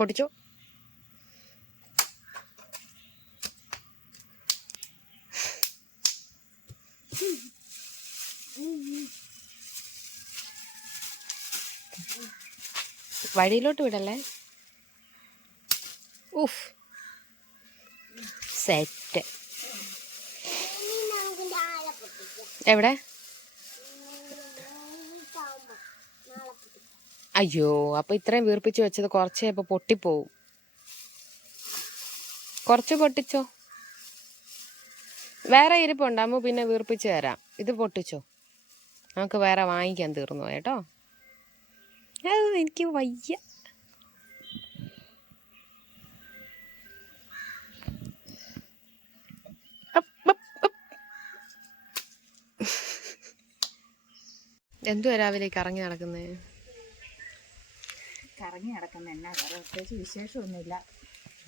പൊട്ടിച്ചോ വഴിയിലോട്ട് വിടല്ലേ? ഉഫ്. സെറ്റ്. എവിടെ? അയ്യോ അപ്പൊ ഇത്രയും വീർപ്പിച്ച് വെച്ചത് കുറച്ചേ ഇപ്പൊ പൊട്ടിപ്പോവും. കുറച്ച് പൊട്ടിച്ചോ? വേറെ ഇരിപ്പുണ്ടാകുമ്പോൾ പിന്നെ വീർപ്പിച്ച് തരാം. ഇത് പൊട്ടിച്ചോ? നമുക്ക് വേറെ വാങ്ങിക്കാൻ തീർന്നു കേട്ടോ. എനിക്ക് വയ്യ. എന്തുവാ രാവിലെ കറങ്ങി നടക്കുന്നേ? കറങ്ങി നടക്കുന്ന എന്നാ വേറെ പ്രത്യേകിച്ച് വിശേഷമൊന്നുമില്ല.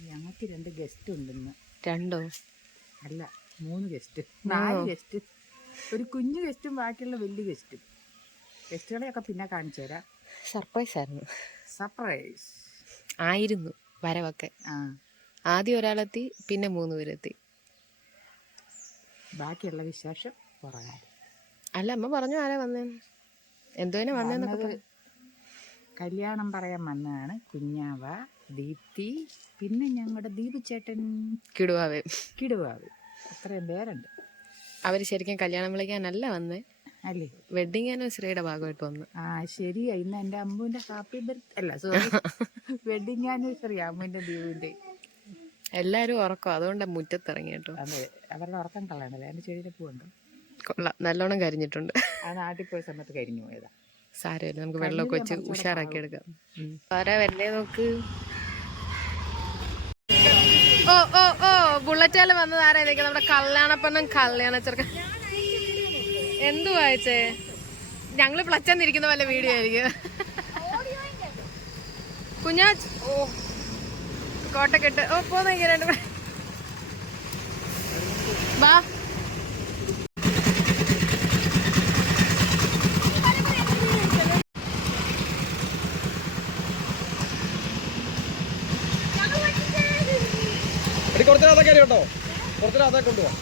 ഞങ്ങൾക്ക് രണ്ട് ഗസ്റ്റ് ഉണ്ടെന്ന് രണ്ടോ? അല്ല മൂന്ന് ഗസ്റ്റ്. നാല് ഗസ്റ്റ്. ഒരു കുഞ്ഞു ഗസ്റ്റും ബാക്കിയുള്ള വലിയ ഗസ്റ്റും. ഗസ്റ്റുകളെയൊക്കെ പിന്നെ കാണിച്ചു തരാം. സർപ്രൈസ് ആയിരുന്നു. സർപ്രൈസ്. ആയിരുന്നു വരവൊക്കെ. ആ. ആദ്യം ഒരാളെത്തി പിന്നെ മൂന്ന് പേരെത്തി. ബാക്കിയുള്ള വിശേഷം പറയാം അല്ല അമ്മ പറഞ്ഞു ആരാ വന്നേ എന്തോനെ വന്നേന്നൊക്കെ കല്യാണം പറയാൻ വന്നതാണ് കുഞ്ഞാവ ദീപ്തി പിന്നെ ഞങ്ങളുടെ ദീപു ചേട്ടൻ കിടുവാവേ. കിടുവാവ്. അത്രയും പേരുണ്ട്. അവർ ശരിക്കും കല്യാണം വിളിക്കാനല്ല വന്നേ. അല്ലേ? വെഡിങ് ആനിവേഴ്സറിയുടെ ഭാഗമായിട്ട് വന്നു. ആ ശരിയാ. ഇന്ന് എന്റെ അമ്മുവിന്റെ ഹാപ്പി ബർത്ത് അല്ല സോറി വെഡിങ് ആനിവേഴ്സറി അമ്മുവിന്റെ ദീപിന്റെ എല്ലാവരും ഉറക്കം. അതുകൊണ്ട് മുറ്റത്തിറങ്ങി കേട്ടോ. അതെ അവരുടെ ഉറക്കം കളയണല്ലേ എന്റെ ചെടിയിലെ പൂവുണ്ടോ? കൊള്ളാം. നല്ലോണം കരിഞ്ഞിട്ടുണ്ട്. ആ നാട്ടിൽ പോയ സമയത്ത് കരിഞ്ഞു പോയതാ. സാരമില്ല. നമുക്ക് വെള്ളമൊക്കെ വെച്ച് ഉഷാറാക്കി എടുക്കാം. ആരാ വരണേ നോക്ക്. ഓ ഓ ഓ ബുള്ളറ്റാൽ വന്നത് ആരാ? ഇതൊക്കെ നമ്മുടെ കല്യാണപ്പെണ്ണും കല്യാണ ചെറുക്കൻ എന്തു വായിച്ചേ? ഞങ്ങൾ പ്ലച്ചന്നിരിക്കുന്ന പോലെ വീഡിയോ ആയിരിക്കും. കുഞ്ഞാ ഓ കോട്ടക്കെട്ട്. ഓ പോന്നെ രണ്ട്. വാ കുറച്ചിനകത്ത് കയറി കേട്ടോ. കുറച്ചിനകത്തേ കൊണ്ടുപോവാ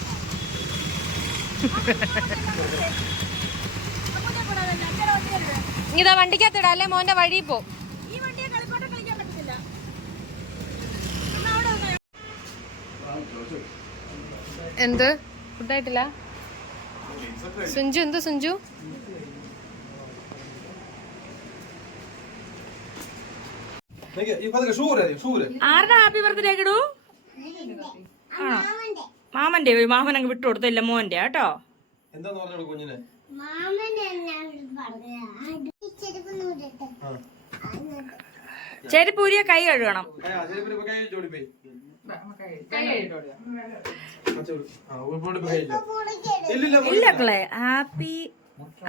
ഇതാ വണ്ടിക്കകത്തിടാ അല്ലേ മോന്റെ വഴി പോ. എന്ത്? ഫുഡായിട്ടില്ല? സുഞ്ചു എന്ത് സുഞ്ചു? ആരുടെ ഹാപ്പി ബർത്ത്ഡേ കിടൂ? ആണോ മാമന്റെ. മാമൻ അങ്ങ് വിട്ടു കൊടുത്തില്ല മോന്റെ കേട്ടോ? എന്താന്ന് കുഞ്ഞിനെ? ആ. ചെരുപ്പൂരിയെ കൈ കഴുകണം. ഇല്ല ക്ലേ ഹാപ്പി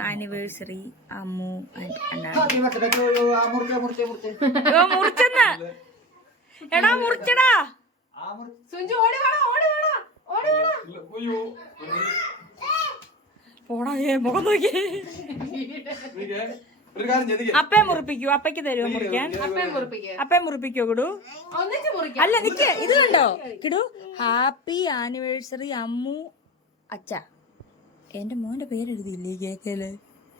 ആനിവേഴ്സറി അമ്മു മുറിച്ചെന്ന്. എടാ മുറിച്ചടാ. പോടാ ഏ മുഖം നോക്കി. അപ്പേ മുറിപ്പിക്കൂ അപ്പയ്ക്ക് തരുമോ മുറിക്കാൻ? അപ്പേ മുറിപ്പിക്കോ കിടു? അല്ല നിക്ക് ഇത് കണ്ടോ? കിടു ഹാപ്പി ആനിവേഴ്സറി അമ്മു അച്ഛ. എന്റെ മോന്റെ പേരെഴുതിയില്ലേ കേക്കൽ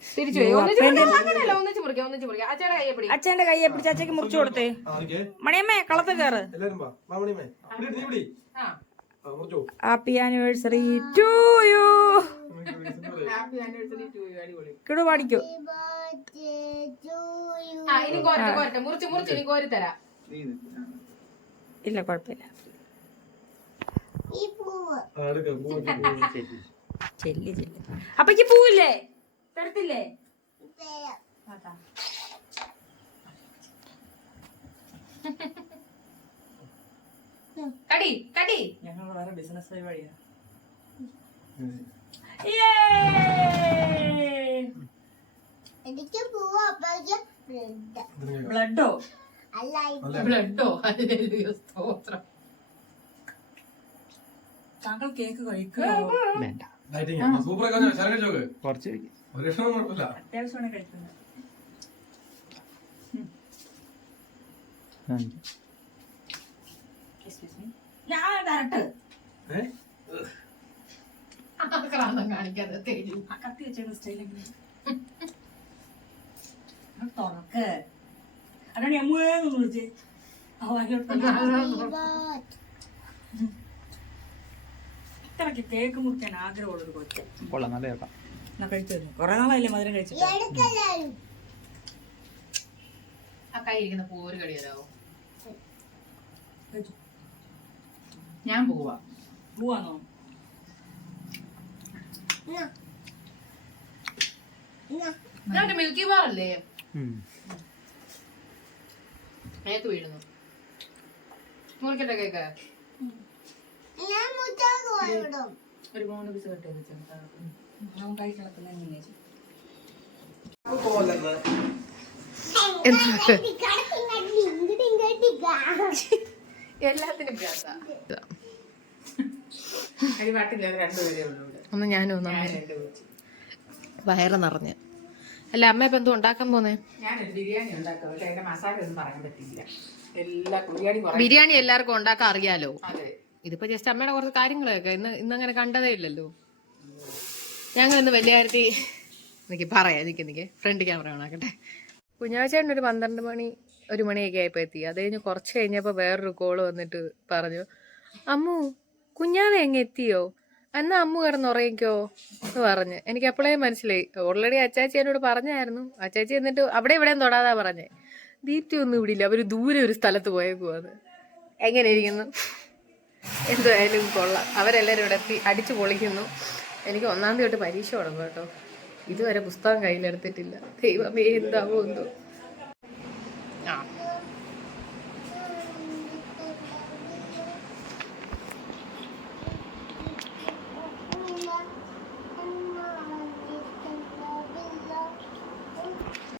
തിരിച്ചു പോയി. ഒന്നിച്ച് മുറിക്കാം. അങ്ങനെയല്ല, ഒന്നിച്ച് മുറിക്കാം ഒന്നിച്ച് മുറിക്കാം. അച്ഛയുടെ കയ്യെ പിടി. അച്ഛന്റെ കയ്യെ പിടിച്ച് അച്ഛക്ക് മുറിച്ചു കൊടുത്തേ. മണിയമ്മേ കളത്ത് കയറ്. ഹാപ്പി ആനിവേഴ്സറി ടു യു കിടു പാടിക്കോ. ഇല്ല കുഴപ്പമില്ല. ഇട്ട്. ചെല്ലി ചെല്ലി. അപ്പൊ പൂവില്ലേ? തരത്തില്ലേ? കടി കടി. ഞങ്ങൾ വേറെ ബിസിനസ് പരിപാടിയാ എനിക്ക് ബ്ലഡ്. ബ്ലഡോ? സ്തോത്രം. താങ്കൾ കേക്ക് കഴിക്കുക. കുറച്ച് കഴിക്കും. ഒരു ലക്ഷണം കുഴപ്പമില്ല. അത്യാവശ്യമാണ് കഴിക്കുന്നത്. ഞാൻ തരട്ട്. ഏ? കാണിക്കാതെ തരും ആ കത്തി വെച്ചേക്കുന്ന സ്റ്റൈലെങ്കിലും തുറക്ക്. അതാണ് എമ്മുന്ന് വിളിച്ച് ആ വായിലോട്ട് ഇത്രയ്ക്ക് കേക്ക് മുറിക്കാൻ ആഗ്രഹമുള്ളൊരു കൊച്ചു. കൊള്ളാം നല്ല കേൾക്കാം എന്നാ കഴിച്ചു തരുന്നു കുറെ നാളായില്ലേ മധുരം കഴിച്ചിട്ട്? ആ. ഞാൻ പോവാ. പോവാന്നോ? മിൽക്കി ബാർ അല്ലേ? വീഴുന്നു. മുറിക്കട്ടെ കേക്ക്? ഞാൻ ഒരു മൂന്ന് പീസ് കട്ട് ചെയ്ത് വെച്ചാൽ കഴിക്കണത്തില്ല എങ്ങനെ എല്ലാത്തിനും ഒന്ന് ഞാനും ഒന്ന് ഞാൻ രണ്ട് വെച്ച് വയറ് നിറഞ്ഞ്. അല്ല അമ്മ ഇപ്പൊ എന്തോ ഉണ്ടാക്കാൻ പോന്നെ? ബിരിയാണി ഉണ്ടാക്കാം പക്ഷെ മസാല ഒന്നും പറയാൻ പറ്റില്ല എല്ലാ ബിരിയാണി കുറെ ബിരിയാണി എല്ലാവർക്കും ഉണ്ടാക്കാൻ അറിയാലോ? അതെ. ഇതിപ്പോ ജസ്റ്റ് അമ്മയുടെ കുറച്ച് കാര്യങ്ങളൊക്കെ. ഇന്ന് ഇന്ന് അങ്ങനെ കണ്ടതേ ഇല്ലല്ലോ. ഞങ്ങൾ ഇന്ന് കാര്യത്തിൽ എനിക്ക് പറയാം. എനിക്ക് എനിക്ക് ഫ്രണ്ട് ക്യാമറ ഓണാക്കട്ടെ കുഞ്ഞാഴ്ച ഒരു പന്ത്രണ്ട് മണി ഒരു മണിയൊക്കെ ആയപ്പോൾ എത്തി. അത് കഴിഞ്ഞ് കുറച്ച് കഴിഞ്ഞപ്പോൾ വേറൊരു കോൾ വന്നിട്ട് പറഞ്ഞു അമ്മു കുഞ്ഞാവ എങ്ങ് എത്തിയോ? എന്നാ അമ്മു കിടന്നുറങ്ങിക്കോ എന്ന് പറഞ്ഞ്. എനിക്ക് അപ്പോഴേ മനസ്സിലായി. ഓൾറെഡി അച്ചാച്ചി എന്നോട് പറഞ്ഞായിരുന്നു. അച്ചാച്ചി എന്നിട്ട് അവിടെ ഇവിടെയും തൊടാതാ പറഞ്ഞേ. ദീപ്തി ഒന്നും ഇവിടില്ല അവർ ദൂരെ ഒരു സ്ഥലത്ത് പോയേക്കുവാന്ന്. എങ്ങനെ ഇരിക്കുന്നു? എന്തായാലും കൊള്ളാം. അവരെല്ലാവരും ഇവിടെ എത്തി അടിച്ചു പൊളിക്കുന്നു. എനിക്ക് ഒന്നാം തീയതി തൊട്ട് പരീക്ഷ തുടങ്ങും കേട്ടോ. ഇതുവരെ പുസ്തകം കയ്യിലെടുത്തിട്ടില്ല. ദൈവമേ എന്താവോ എന്തോ